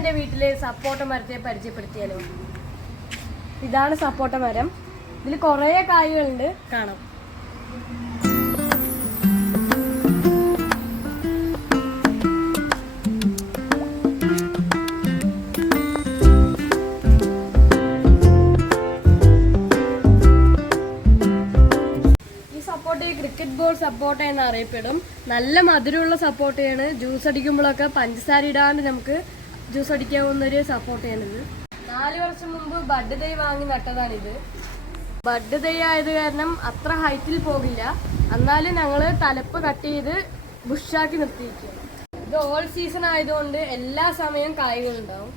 എൻ്റെ വീട്ടിൽ സപ്പോട്ട മരത്തെ പരിചയപ്പെടുത്തിയാലോ? ഇതാണ് സപ്പോട്ട മരം. ഇതിൽ കുറേ കായ്കളുണ്ട്, കാണാം. ക്രിക്കറ്റ് ബോൾ സപ്പോട്ട എന്ന് അറിയപ്പെടും. നല്ല മധുരമുള്ള സപ്പോട്ടയാണ്. ജ്യൂസ് അടിക്കുമ്പോഴൊക്കെ പഞ്ചസാര ഇടാണ്ട് നമുക്ക് ജ്യൂസ് അടിക്കാവുന്ന ഒരു സപ്പോട്ടയാണിത്. 4 വർഷം മുമ്പ് ബഡ് തൈ വാങ്ങി നട്ടതാണിത്. ബഡ് തൈ ആയത് കാരണം അത്ര ഹൈറ്റിൽ പോകില്ല. എന്നാലും ഞങ്ങൾ തലപ്പ് കട്ട് ചെയ്ത് ബുഷാക്കി നിർത്തിയിരിക്കുക. ഇത് ഓൾ സീസൺ ആയതുകൊണ്ട് എല്ലാ സമയവും കായ്കളുണ്ടാവും.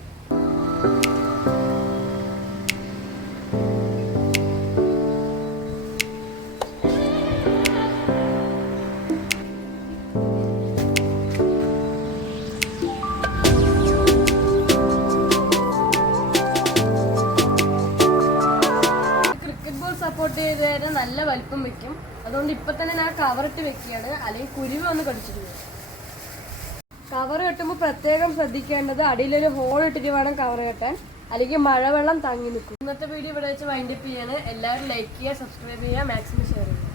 സപ്പോർട്ട് ചെയ്ത് തന്നെ നല്ല വലിപ്പം വെക്കും. അതുകൊണ്ട് ഇപ്പൊ തന്നെ ഞാൻ കവറിട്ട് വെക്കുകയാണ്, അല്ലെങ്കിൽ കുരുവി വന്ന് കടിച്ചിട്ടുണ്ട്. കവർ കെട്ടുമ്പോൾ പ്രത്യേകം ശ്രദ്ധിക്കേണ്ടത് അടിയിലൊരു ഹോൾ ഇട്ടിട്ട് വേണം കവർ കെട്ടാൻ, അല്ലെങ്കിൽ മഴവെള്ളം തങ്ങി നിൽക്കും. ഇന്നത്തെ വീഡിയോ ഇവിടെ വെച്ച് വൈൻഡപ്പ് ചെയ്യാണ്. എല്ലാവരും ലൈക്ക് ചെയ്യുക, സബ്സ്ക്രൈബ് ചെയ്യുക, മാക്സിമം ഷെയർ ചെയ്യുക.